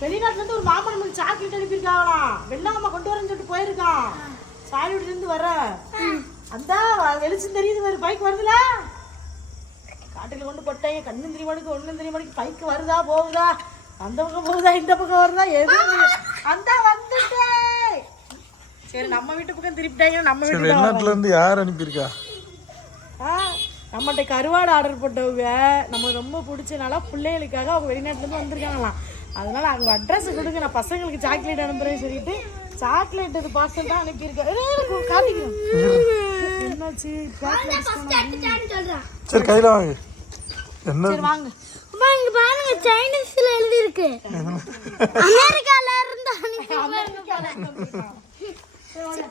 வெளிநாட்டுல இருந்து ஒரு மாமன் சாக்லேட் அனுப்பியிருக்காங்களாம் வெள்ளாம கொண்டு வரேன்னு சொல்லிட்டு போயிருக்கான். சாலிவுட்ல இருந்து வர அந்த வெளிச்சம் தெரியுது வேறு பைக் வருதுல? காட்டுல கொண்டு போட்டேன். கண்ணும் தெரிய மணிக்கு ஒண்ணும் தெரிய மணிக்கு பைக் வருதா போகுதா? அந்த பக்கம் போகுதா இந்த பக்கம் வருதா? தெரியல. அந்த வந்துட்டேன். சரி நம்ம வீட்டு பக்கம் திருப்பிட்டாங்க நம்ம சரி வீட்டுக்கு தான் வெளிநாட்டுல இருந்து யார் அனுப்பியிருக்கா? ஆ, நம்மகிட்ட கருவாடு ஆர்டர் போட்டவங்க. நம்ம ரொம்ப பிடிச்சனால பிள்ளைகளுக்காக அவங்க வெளிநாட்டுலேருந்து வந்திருக்காங்களாம். அதனால அவங்க அட்ரஸ் கொடுங்க. நான் பசங்களுக்கு சாக்லேட் அனுப்புறேன்னு சொல்லிட்டு சாக்லேட் இது பார்சல் தான் அனுப்பியிருக்கேன். காட்டிக்கிறேன். என்னாச்சு? சரி கையில வாங்க. என்ன? சரி வாங்க. இங்க பாருங்க சைனீஸ்ல எழுதி இருக்கு அமெரிக்கால இருந்து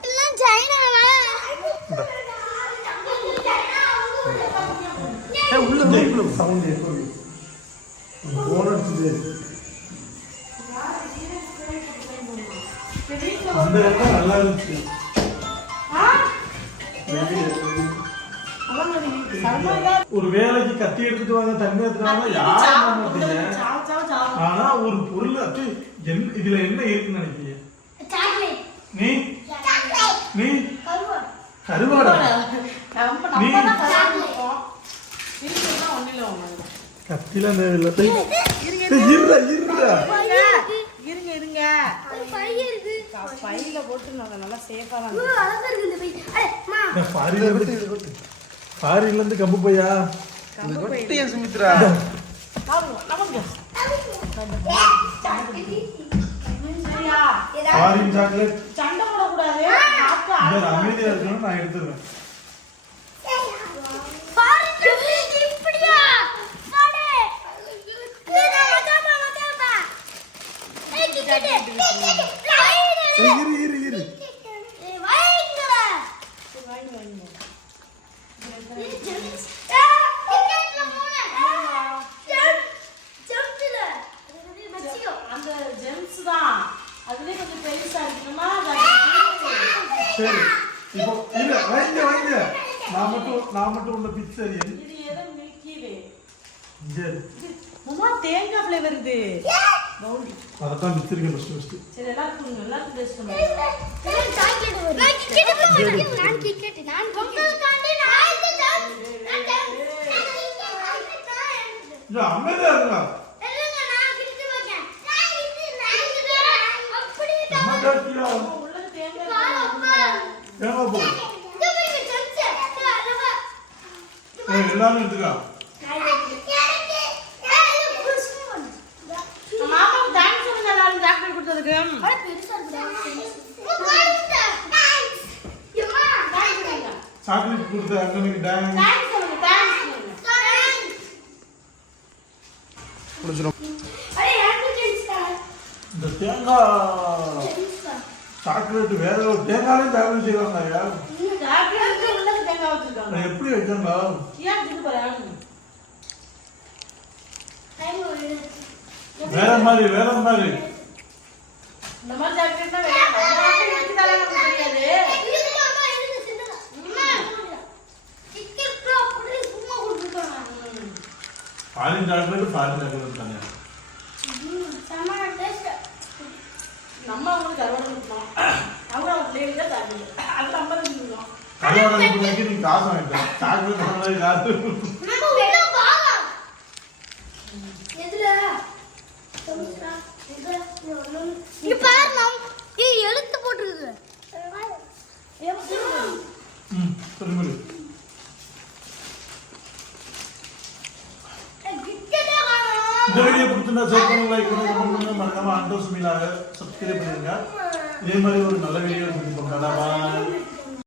எல்லாம் சைனால சவுண்ட் போன் அந்த இடத்துல நல்லா இருந்துச்சு ஒரு வேலைக்கு கத்தி எடுத்துட்டு வாங்க தண்ணி எடுத்துட்டு யாரும் மாட்டீங்க சாவு, சாவு, சாவு. ஆனா ஒரு பொருள் அது என்ன இதுல என்ன இருக்குன்னு நினைக்கிறீங்க? சாக்லேட். நீ? சாக்லேட் நீ? கருவா கருவாடா? நம்ம நீ- கத்தில அந்த இல்லத்தை இருடா இருடா. பையில போட்டு நல்லா நல்லா சேஃபா தான் ஓ, அழகா இருக்கு இந்த பை அடே அம்மா பாரில இருந்து பாரில இருந்து கம்பு பையா? சுமித்ரா? சண்டை போடக்கூடாது. அமைதியா இருக்கணும் நான் எடுத்துருவேன். அந்த ஜெம்ஸ் தான். அதுலயே கொஞ்சம் பெருசா இருக்கணுமா சரி. இப்போ இல்ல வைங்க வைங்க நான் மட்டும் நான் மட்டும் உள்ள பிக்சர் இது ஏதோ மில்கி இங்க உமா தேங்காய் ஃப்ளேவர் இது. பவுண்டி அதான் பிச்சிருக்கேன் ஃபர்ஸ்ட் ஃபர்ஸ்ட் சரி டேஸ்ட் பண்ணுங்க நான் நான் பொங்கலுக்காண்டி நான் இந்த நான் நான் நான் இது நான் இது அப்படி நம்ம காட்டியா உள்ளது தேங்காய் ஏமா போ இந்த மாதிரி ஜம்ப் அரவா ஏய், எல்லாரும் எடுத்துக்கா மாமாவுக்கு தேங்க்ஸ் சொல்லுங்க எல்லாரும் சாக்லேட் கொடுத்ததுக்கு சாக்லேட் கொடுத்த அண்ணனுக்கு தேங்க்ஸ் சொல்லுங்க இந்த தேங்காய் சாக்லேட் வேற ஒரு தேங்காயே சாக்லேட் செய்வாங்க யார் எப்படி பாரு வேற மாதிரி வேற மாதிரி. இந்த மாதிரி நம்ம நாட்டுல இருக்குதாலே நமக்கு தெரியாது. ஃபாரின் சாக்லேட் ஃபாரின் தானே நம்ம அவங்களுக்கு கருவாடு கொடுக்கணும் அவங்க அவங்க பிள்ளைகளுக்கு தான் சாப்பிடுங்க அது நம்ம தான் கொடுக்கணும் கல்யாணம் பண்ணிக்கு நீ காசு வாங்கிட்டேன். சாக்லேட் வாங்கினது காசு. இங்க ம் சொல்லு சொல்லு கிட்டே காணோம் இந்த வீடியோ பிடிச்சிருந்தா ஷேர் பண்ணுங்க லைக் பண்ணுங்க கமெண்ட் பண்ணுங்க மறக்காம அண்டோஸ் மீலாக சப்ஸ்கிரைப் பண்ணிருங்க இதே மாதிரி ஒரு நல்ல வீடியோ சந்திப்போம் பாய்